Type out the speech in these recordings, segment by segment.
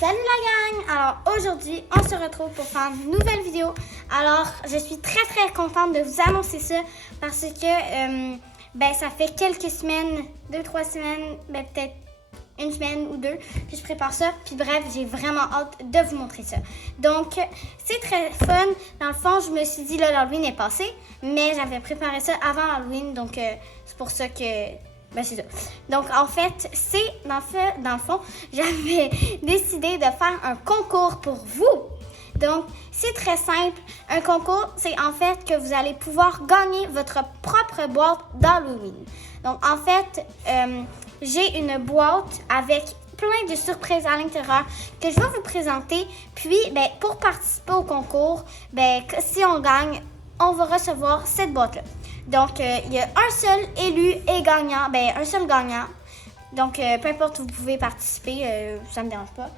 Salut la gang! Alors aujourd'hui, on se retrouve pour faire une nouvelle vidéo. Alors, je suis très contente de vous annoncer ça parce que ça fait quelques semaines, 2-3 semaines, peut-être une semaine ou deux que je prépare ça. Puis bref, j'ai vraiment hâte de vous montrer ça. Donc, c'est très fun. Dans le fond, je me suis dit, là, l'Halloween est passé, mais j'avais préparé ça avant l'Halloween, donc c'est pour ça que... c'est ça. Donc, en fait, dans le fond, j'avais décidé de faire un concours pour vous. Donc, c'est très simple. Un concours, c'est en fait que vous allez pouvoir gagner votre propre boîte d'Halloween. Donc, en fait, j'ai une boîte avec plein de surprises à l'intérieur que je vais vous présenter. Puis, pour participer au concours, si on gagne, on va recevoir cette boîte-là. Donc, il y a un seul élu et gagnant, un seul gagnant. Donc, peu importe, vous pouvez participer, ça ne me dérange pas.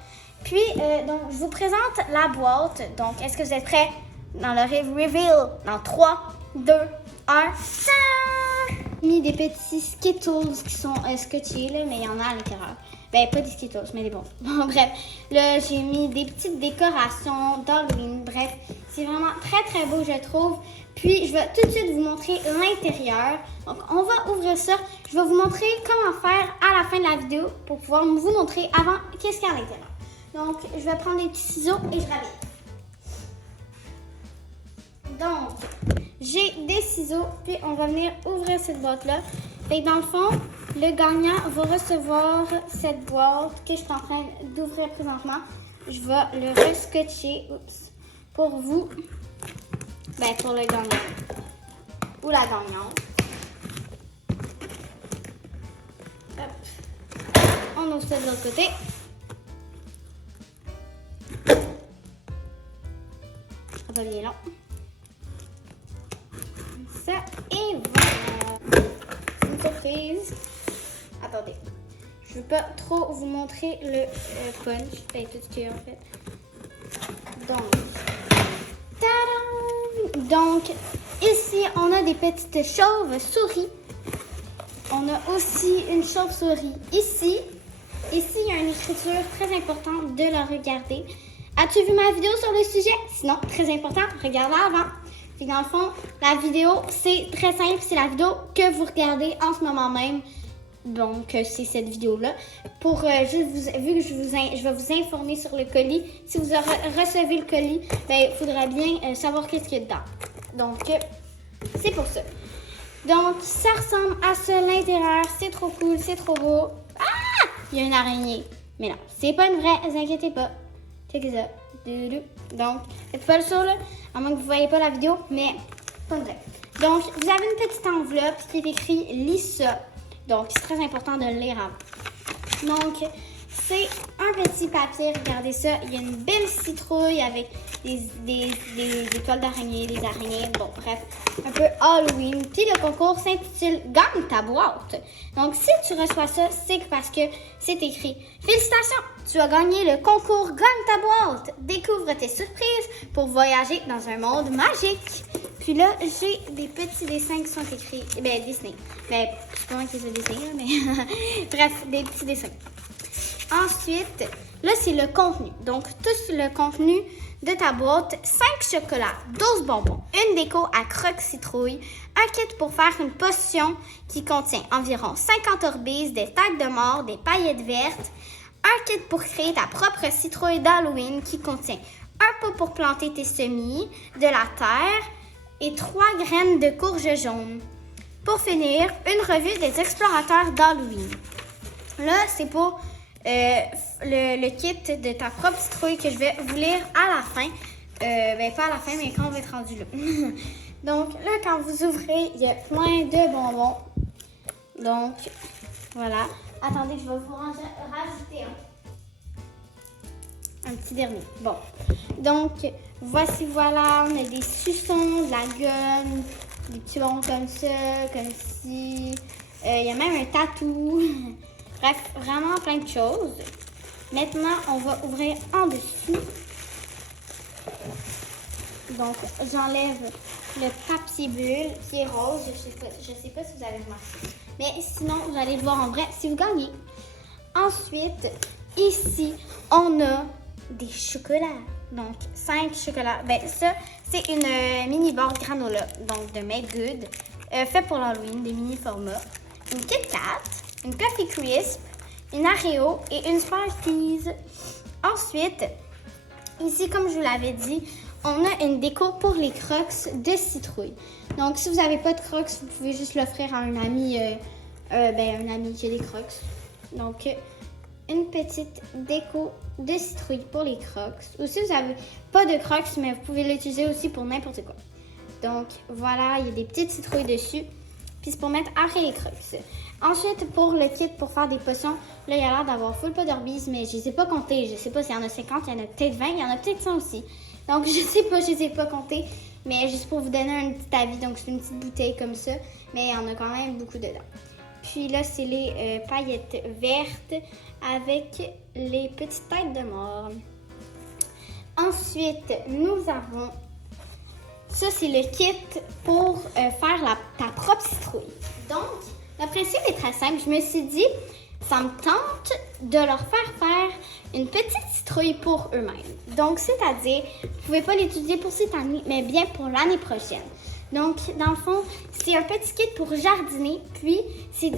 Puis, donc, je vous présente la boîte. Donc, est-ce que vous êtes prêts? Dans le reveal, dans 3, 2, 1, j'ai mis des petits Skittles qui sont scotchés, là, mais il y en a à l'intérieur. Pas des Skittles, mais des bons. Bon, bref, là, j'ai mis des petites décorations d'Halloween. Bref, c'est vraiment très beau, je trouve. Puis, je vais tout de suite vous montrer l'intérieur. Donc, on va ouvrir ça. Je vais vous montrer comment faire à la fin de la vidéo pour pouvoir vous montrer avant qu'est-ce qu'il y a à l'intérieur. Donc, je vais prendre des petits ciseaux et je rhabille. Donc, j'ai des ciseaux, puis on va venir ouvrir cette boîte-là. Fait que dans le fond, le gagnant va recevoir cette boîte que je suis en train d'ouvrir présentement. Je vais le rescotcher pour vous. Pour le gagnant ou la gagnante. Hop. On ouvre ça de l'autre côté. Ça va bien long. Ça, et voilà. C'est une surprise. Attendez. Je ne veux pas trop vous montrer le punch. Tout ce qu'il y a en fait. Donc, ici, on a des petites chauves-souris. On a aussi une chauve-souris ici. Ici, il y a une écriture très importante de la regarder. As-tu vu ma vidéo sur le sujet? Sinon, très important, regarde-la avant. Puis dans le fond, la vidéo, c'est très simple. C'est la vidéo que vous regardez en ce moment même. Donc, c'est cette vidéo-là. Pour vu que je vais vous informer sur le colis. Si vous recevez le colis, il faudra bien savoir qu'est-ce qu'il y a dedans. Donc, c'est pour ça. Donc, ça ressemble à ça, l'intérieur. C'est trop cool, c'est trop beau. Ah! Il y a une araignée. Mais non, c'est pas une vraie, ne vous inquiétez pas. Checkez ça. Donc, faites pas le saut, là, à moins que vous ne voyez pas la vidéo, mais pas une vraie. Donc, vous avez une petite enveloppe qui est écrit « Lis ça ». Donc, c'est très important de le lire avant. Donc, c'est un petit papier. Regardez ça. Il y a une belle citrouille avec des toiles d'araignée, des araignées. Bon, bref, un peu Halloween. Puis, le concours s'intitule « Gagne ta boîte ». Donc, si tu reçois ça, c'est parce que c'est écrit « Félicitations, tu as gagné le concours « Gagne ta boîte ». Découvre tes surprises pour voyager dans un monde magique. Puis là, j'ai des petits dessins qui sont écrits, dessinés. C'est pas moi qui les ai dessinés, mais bref, des petits dessins. Ensuite, là, c'est le contenu. Donc, tout le contenu de ta boîte, 5 chocolats, 12 bonbons, une déco à croque-citrouille, un kit pour faire une potion qui contient environ 50 orbises, des tags de mort, des paillettes vertes, un kit pour créer ta propre citrouille d'Halloween qui contient un pot pour planter tes semis, de la terre, et 3 graines de courge jaune. Pour finir, une revue des explorateurs d'Halloween. Là, c'est pour le kit de ta propre citrouille que je vais vous lire à la fin. Pas à la fin, mais quand on va être rendu là. Donc, là, quand vous ouvrez, il y a plein de bonbons. Donc, voilà. Attendez, je vais vous rajouter un petit dernier. Bon. Donc, voici, voilà, on a des suçons, de la gomme, des petits bonbons comme ça, comme ci. Il y a même un tatou. Bref, vraiment plein de choses. Maintenant, on va ouvrir en dessous. Donc, j'enlève le papier bulle qui est rose. Je sais pas si vous avez remarqué. Mais sinon, vous allez le voir en vrai si vous gagnez. Ensuite, ici, on a des chocolats. Donc, 5 chocolats. Ben, ça, c'est une mini barre granola, donc de Make Good, fait pour l'Halloween, des mini formats. Une Kit Kat, une Coffee Crisp, une Oreo et une Smarties. Ensuite, ici, comme je vous l'avais dit, on a une déco pour les crocs de citrouille. Donc, si vous n'avez pas de crocs, vous pouvez juste l'offrir à un ami, un ami qui a des crocs. Donc, une petite déco de citrouille pour les crocs. Ou si vous n'avez pas de crocs, mais vous pouvez l'utiliser aussi pour n'importe quoi. Donc, voilà, il y a des petites citrouilles dessus. Puis, c'est pour mettre après les crocs. Ensuite, pour le kit pour faire des potions, là, il y a l'air d'avoir full pas d'Orbeez, mais je ne les ai pas comptés. Je ne sais pas s'il y en a 50, il y en a peut-être 20, il y en a peut-être 100 aussi. Donc, je ne les ai pas comptés, mais juste pour vous donner un petit avis. Donc, c'est une petite bouteille comme ça, mais il y en a quand même beaucoup dedans. Puis là, c'est les paillettes vertes avec les petites têtes de mort. Ensuite, nous avons... Ça, c'est le kit pour faire ta propre citrouille. Donc, le principe est très simple. Je me suis dit, ça me tente de leur faire une petite citrouille pour eux-mêmes. Donc, c'est-à-dire, vous ne pouvez pas l'étudier pour cette année, mais bien pour l'année prochaine. Donc, dans le fond, c'est un petit kit pour jardiner, puis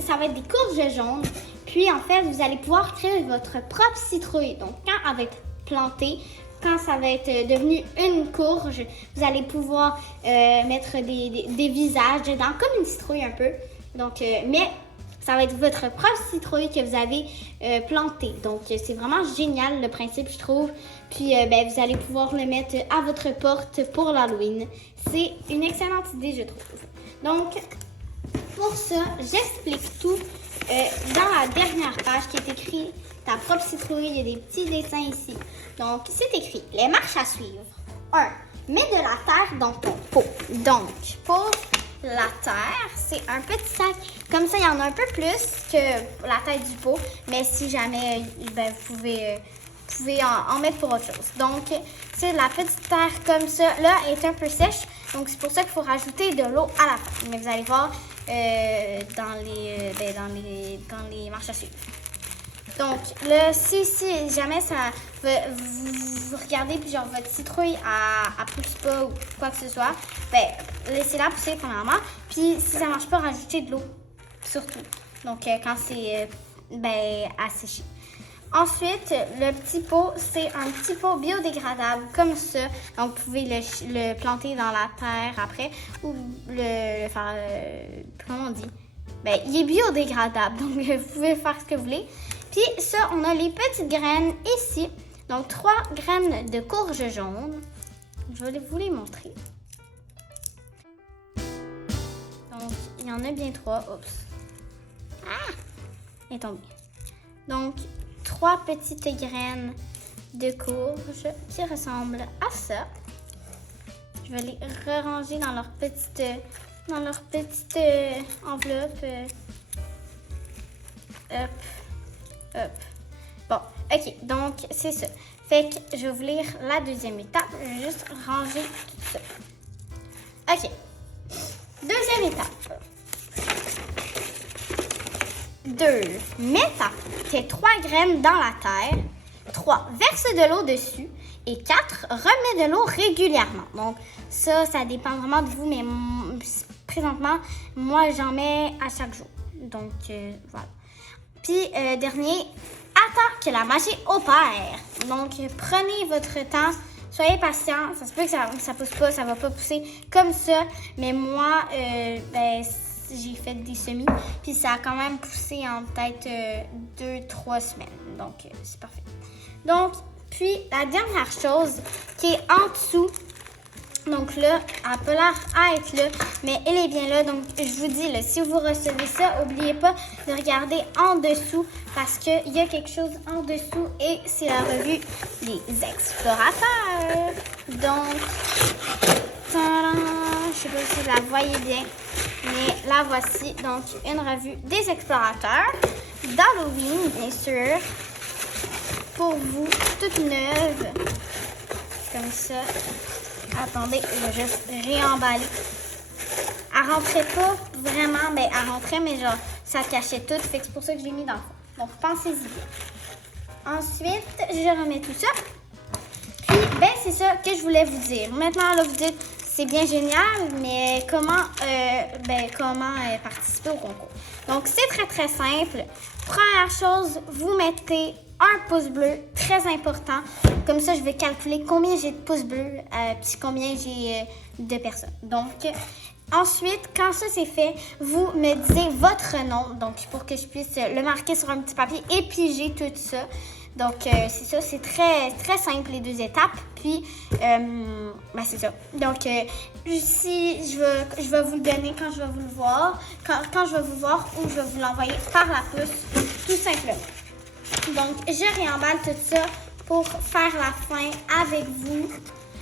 ça va être des courges jaunes. Puis, en fait, vous allez pouvoir créer votre propre citrouille. Donc, quand elle va être plantée, quand ça va être devenu une courge, vous allez pouvoir mettre des visages dedans, comme une citrouille un peu. Donc, mais ça va être votre propre citrouille que vous avez plantée. Donc, c'est vraiment génial le principe, je trouve. Puis, vous allez pouvoir le mettre à votre porte pour l'Halloween. C'est une excellente idée, je trouve. Donc, pour ça, j'explique tout dans la dernière page qui est écrit ta propre citrouille. Il y a des petits dessins ici. Donc, c'est écrit les marches à suivre. 1. Mets de la terre dans ton pot. Donc, pour la terre, c'est un petit sac. Comme ça, il y en a un peu plus que la taille du pot. Mais si jamais, vous pouvez en mettre pour autre chose. Donc, c'est de la petite terre comme ça. Là, elle est un peu sèche. Donc, c'est pour ça qu'il faut rajouter de l'eau à la fin. Mais vous allez voir dans les marches à suivre. Donc, là, si jamais ça vous regardez, puis genre votre citrouille elle pousse pas ou quoi que ce soit, laissez-la pousser premièrement. Puis, si ça marche pas, rajoutez de l'eau, surtout. Donc, quand c'est asséché. Ensuite, le petit pot, c'est un petit pot biodégradable comme ça. Donc, vous pouvez le planter dans la terre après ou le faire, comment on dit? Il est biodégradable, donc vous pouvez faire ce que vous voulez. Puis ça, on a les petites graines ici. Donc, 3 graines de courge jaune. Je vais vous les montrer. Donc, il y en a bien 3. Oups. Ah! Elle est tombée. Donc, 3 petites graines de courge qui ressemblent à ça. Je vais les ranger dans leur petite enveloppe. Hop. Bon, ok, donc c'est ça. Fait que je vais vous lire la deuxième étape. Je vais juste ranger tout ça. Ok. Deuxième étape. 2. Mets tes 3 graines dans la terre. 3. Verse de l'eau dessus. Et 4. Remets de l'eau régulièrement. Donc, ça dépend vraiment de vous, mais présentement, moi, j'en mets à chaque jour. Donc, voilà. Puis, dernier, attends que la magie opère. Donc, prenez votre temps. Soyez patient. Ça se peut que ça pousse pas, ça va pas pousser comme ça. Mais moi, j'ai fait des semis. Puis, ça a quand même poussé en peut-être 2-3 semaines. Donc, c'est parfait. Donc, puis, la dernière chose qui est en dessous. Donc là, elle n'a pas l'air à être là, mais elle est bien là. Donc, je vous dis, là, si vous recevez ça, n'oubliez pas de regarder en dessous parce qu'il y a quelque chose en dessous et c'est la revue des explorateurs. Donc, tadam, je ne sais pas si vous la voyez bien, mais la voici. Donc, une revue des explorateurs d'Halloween, bien sûr, pour vous, toute neuve, comme ça. Attendez, je vais juste réemballer. Elle rentrait pas vraiment, mais elle rentrait, mais genre, ça cachait tout. Fait que c'est pour ça que je l'ai mis dans le fond. Donc, pensez-y bien. ensuite, je remets tout ça. Puis, ben, c'est ça que je voulais vous dire. Maintenant, là, vous dites, c'est bien génial, mais comment participer au concours? Donc, c'est très, très simple. Première chose, vous mettez un pouce bleu, très important. Comme ça, je vais calculer combien j'ai de pouces bleus, puis combien j'ai de personnes. Donc, ensuite, quand ça c'est fait, vous me disiez votre nom, donc pour que je puisse le marquer sur un petit papier et piger tout ça. Donc, c'est ça, c'est très, très simple les 2 étapes. Puis, c'est ça. Donc, si je vais vous le donner quand je vais vous le voir, quand je vais vous voir ou je vais vous l'envoyer par la poste, tout simplement. Donc, je réemballe tout ça pour faire la fin avec vous.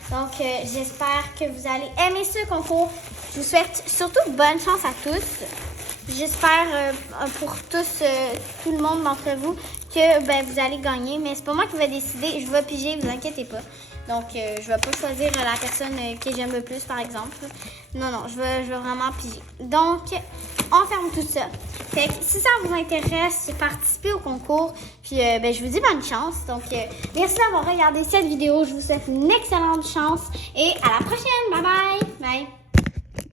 Donc, j'espère que vous allez aimer ce concours. Je vous souhaite surtout bonne chance à tous. J'espère pour tous, tout le monde d'entre vous, que vous allez gagner. Mais c'est pas moi qui vais décider. Je vais piger, vous inquiétez pas. Donc, je vais pas choisir la personne que j'aime le plus, par exemple. Non, je vais vraiment piger. Donc, on ferme tout ça. Fait que si ça vous intéresse, participez au concours. Puis, je vous dis bonne chance. Donc, merci d'avoir regardé cette vidéo. Je vous souhaite une excellente chance. Et à la prochaine. Bye bye. Bye.